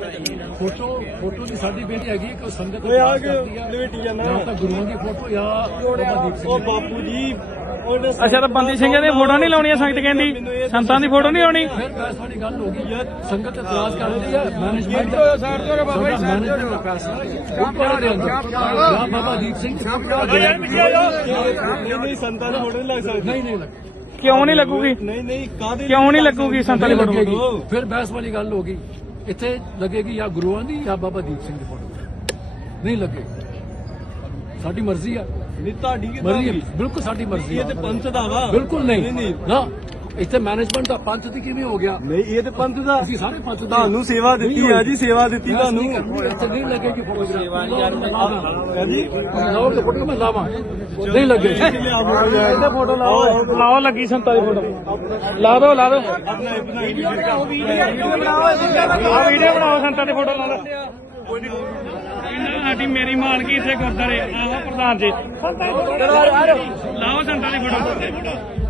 Photo photo ਦੀ ਸਾਡੀ ਬੇਟੀ ਹੈਗੀ ਕਿ ਉਹ ਸੰਗਤ ਓਏ ਆ ਅਰਦਾਸ ਕੇ ਕਰਦੀ ਹੈ। ਲਵੇਟੀ ਜਾਣਾ ਜਾਂ ਤਾਂ ਗੁਰੂਆਂ ਦੀ ਫੋਟੋ ਜਾਂ ਬਾਬਾ ਦੀਪ ਸਿੰਘ ਉਹ ਦੀ। ਬਾਪੂ ਜੀ ਉਹਨੇ ਅੱਛਾ ਤਾਂ ਬੰਦੀ ਸਿੰਘਾਂ ਦੀ ਫੋਟੋ ਨਹੀਂ ਲਾਉਣੀਆਂ ਸੰਗਤ ਕਹਿੰਦੀ? ਸੰਤਾਂ ਦੀ ਫੋਟੋ ਨਹੀਂ ਲਾਉਣੀ? ਫਿਰ ਬਹਿਸ ਵਾਲੀ ਗੱਲ ਹੋ ਗਈ ਯਾਰ ਸੰਗਤ ਇਤਰਾਜ਼ ਕਰ ਰਹੀ ਹੈ ਮੈਨੇਜਮੈਂਟ ਦਾ ਸਾਈਡ ਤੋਂ ਬਾਬਾ ਜੀ ਮੈਨੇਜਮੈਂਟ ਦਾ ਫੈਸਲਾ ਗੁਰਦੁਆਰੇ ਦੇ ਅੰਦਰ ਜਾਂ ਬਾਬਾ ਦੀਪ ਸਿੰਘ ਦੀ ਫੋਟੋ ਨਹੀਂ ਨਹੀਂ ਸੰਤਾਂ ਦੀ ਫੋਟੋ ਨਹੀਂ ਲੱਗ ਸਕਦੀ ਨਹੀਂ ਨਹੀਂ ਲੱਗੀ ਕਿਉਂ ਨਹੀਂ ਲੱਗੂਗੀ? ਨਹੀਂ ਨਹੀਂ ਕਾਹਦੇ ਕਿਉਂ ਨਹੀਂ ਲੱਗੂਗੀ ਸੰਤਾਂ ਦੀ ਫੋਟੋ? ਫਿਰ ਬਹਿਸ ਵਾਲੀ ਗੱਲ ਹੋ ਗਈ। ਇੱਥੇ ਲੱਗੇਗੀ ਜਾਂ ਗੁਰੂਆਂ ਦੀ ਜਾਂ ਬਾਬਾ ਦੀਪ ਸਿੰਘ ਦੀ ਫੋਟੋ। ਨਹੀਂ ਲੱਗੇ। ਸਾਡੀ ਮਰਜ਼ੀ ਆ। ਨਹੀਂ ਤੁਹਾਡੀ ਮਰਜ਼ੀ ਆ, ਬਿਲਕੁਲ ਸਾਡੀ ਮਰਜ਼ੀ ਇਹ ਆ ਤੇ ਪੰਥ ਦਾ ਵਾ। ਬਿਲਕੁਲ ਨਹੀਂ ਨਹੀਂ। ਨਾ। ਇੱਥੇ ਮੈਨੇਜਮੈਂਟ ਦਾ ਪੰਥ ਦੀ ਕਿਵੇਂ ਹੋ ਗਿਆ? ਨਹੀਂ ਇਹ ਤੇ ਪੰਥ ਦਾ ਅਸੀਂ ਸਾਰੇ ਪੰਥ ਦੇ ਤੁਹਾਨੂੰ ਸੇਵਾ ਦਿੱਤੀ ਆ ਜੀ ਸੇਵਾ ਦਿੱਤੀ ਤੁਹਾਨੂੰ। ਇੱਥੇ ਨਹੀਂ ਲੱਗੇਗੀ ਫੋਟੋ ਸੇਵਾ ਯਾਰ ਕਹਿੰਦੀ ਲਾਓ ਤੇ ਫੋਟੋ ਮੈਂ ਲਾਵਾਂ। ਨਹੀਂ ਲੱਗੇਗੀ ਇਹਦੇ ਫੋਟੋ ਲਾਓ। ਲਾਓ ਲੱਗੀ ਸੰਤਾਂ ਦੀ ਫੋਟੋ। ਲਾ ਦਿਓ ਲਾ ਦਿਓ ਆ ਵੀਡੀਓ ਬਣਾਓ ਸੰਤਾਂ ਦੀ ਫੋਟੋ ਲਾ ਦਿਓ ਇਹਨਾਂ ਸਾਡੀ ਮੇਰੀ ਮਾਲਕੀ ਇੱਥੇ ਗੁਰਦਾਰੇ ਆਹ ਪ੍ਰਧਾਨ ਜੀ। ਲਾਓ ਸੰਤਾਂ ਦੀ ਫੋਟੋ।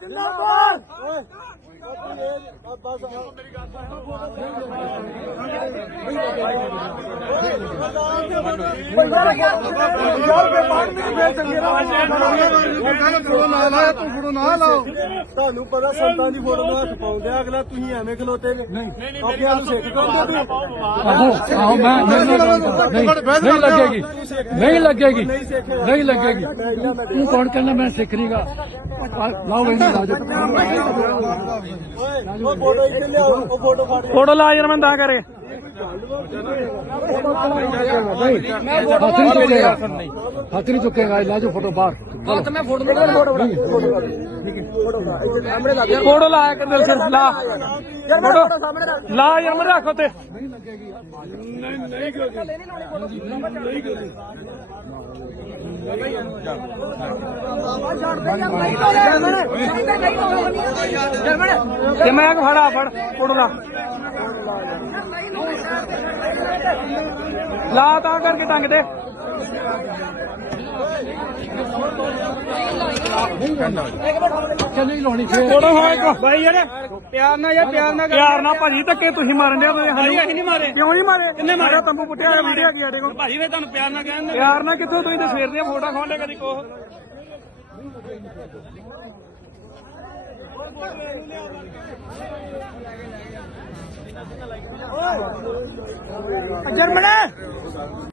ਜਿੰਦਾਬਾਦ। ਬਸ ਮੇਰੀ ਗੱਲ ਸੁਣੋ ਤੁਹਾਨੂੰ ਪਤਾ ਸੰਤਾਂ ਦੀ ਫੋਟੋ ਨੂੰ ਹੱਥ ਪਾਉਂਦੇ ਆ ਅਗਲਾ ਤੁਸੀਂ ਐਵੇਂ ਖਲੋਤੇ ਵੇ ਨਹੀਂ ਅੱਗੇ ਨੂੰ ਸਿੱਖ ਕਹਿੰਦੇ ਆਹੋ ਆਹੋ ਮੈਂ ਨਹੀਂ ਨਹੀਂ ਨਹੀਂ ਲੱਗੇਗੀ। ਨਹੀਂ ਲੱਗੇਗੀ। ਨਹੀਂ ਲੱਗੇਗੀ। ਤੂੰ ਕੌਣ ਕਹਿੰਦਾ ਮੈਂ ਸਿੱਖ ਨਹੀਂਗਾ ਲਾਓ ਇਹਨੂੰ ਲਾ ਉਹ ਫੋਟੋ ਇੱਥੇ ਲਿਆਓ ਉਹ ਫੋਟੋ ਫੜ ਫੋਟੋ ਲਾ ਯਾਰ ਮੈਂ ਤਾਂ ਕਰੇ। ਹੱਥ ਨਹੀਂ ਚੁੱਕੇਗਾ ਹੱਥ ਨਹੀਂ ਚੁੱਕੇਗਾ ਲਾ ਜੋ ਫੋਟੋ ਬਾਹਰ ਫੋਟੋ ਲਾ ਕੇ ਦਿਲ ਸੇ ਲਾ। ਫੋਟੋ। ਲਾ, ਯਾਰ, ਮੈਂ ਰੱਖੋ ਤੇ ਤੇ ਮੈਂ ਕਿ ਫੜਾ ਫੜ ਫੋਟੋ ਲਾ। ਲਾ ਤਾਂ ਕਰਕੇ ਟੰਗ ਦੇ ਕਿ ਨਹੀਂ ਲਾਉਣੀ ਫੇਰ ਫੋਟੋ ਹੋਏ ਕੋ ਬਾਈ ਯਾਰ ਪਿਆਰ ਨਾਲ ਯਾਰ ਪਿਆਰ ਨਾਲ ਪਿਆਰ ਨਾਲ ਭਾਜੀ ਧੱਕੇ ਤੁਸੀਂ ਮਾਰਨ ਦੇ ਤੁਸੀਂ ਭਾਜੀ ਅਸੀਂ ਨਹੀਂ ਮਾਰੇ। ਕਿਉਂ ਨਹੀਂ ਮਾਰੇ? ਕਿੰਨੇ ਮਾਰਿਆ ਤੰਬੂ ਪੁੱਟਿਆ ਹੋਇਆ ਵੀਡੀਓ ਕੀ ਸਾਡੇ ਕੋਲ। ਭਾਜੀ ਵੇ ਤੁਹਾਨੂੰ ਪਿਆਰ ਨਾਲ ਕਹਿੰਦੇ ਪਿਆਰ ਨਾਲ ਕਿੱਥੋਂ ਤੁਸੀਂ ਤੇ ਸਵੇਰ ਦੀਆਂ ਫੋਟੋ ਖਾਉਂਦੇ ਕਦੀ ਕੋਹ? ਜਰਮਨ